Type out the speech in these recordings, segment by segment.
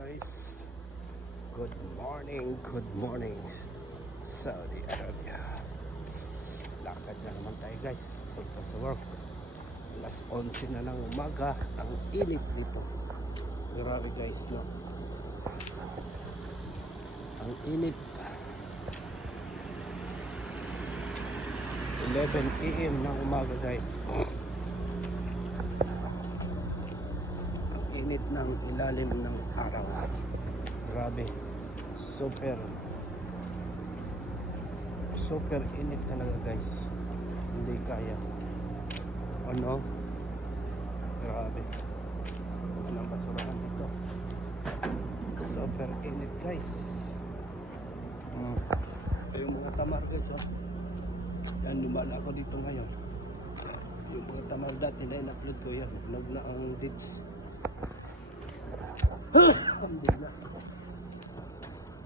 guys, good morning Saudi Arabia. Lakad na naman tayo guys, punta sa work. Alas 11 na ng umaga. Ang init dito, grabe guys, no? Ang init. 11 AM ng umaga guys. Ang init ng ilalim ng araw. Grabe, super init talaga guys. Hindi kaya. Ano? Grabe. Walang basurahan dito. Super init guys. Yung mga tamar guys, oh. Yan, lumala ako dito ngayon. Yung mga tamar dati na in-upload ko yan. Vlog na ang dates. Alhamdulillah.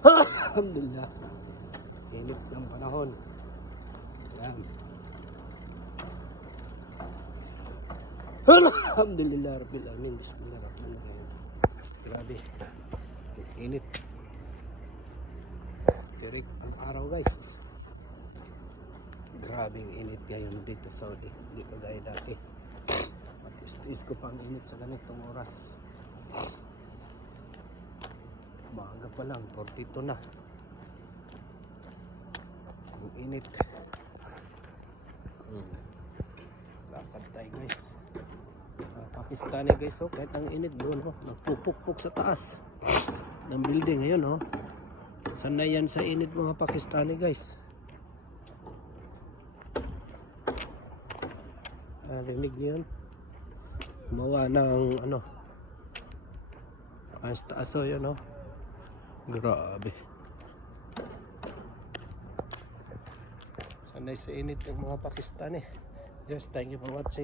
Alhamdulillah. Init ng panahon. Yan. Alhamdulillah Rabbil Alamin. Bismillahirrahmanirrahim. Grabe. Init. Tirik ang araw guys. Grabe yung init ngayon dito sa Saudi. Hindi kagaya dati. Mag-stress ko pang init sa ganitong oras. Maaga pa lang, 42 na. Ang init. Lakad tayo guys. Pakistani guys, oh, kahit ang init doon, oh, nagpupukpuk sa taas ng building ngayon, oh. Sanay yan sa init mga Pakistani guys. Rinig niyo yun? Gumawa ng ano, taas, oh, yun, oh. Grabe. Sanay sa init yung mga Pakistani. Just thank you for watching.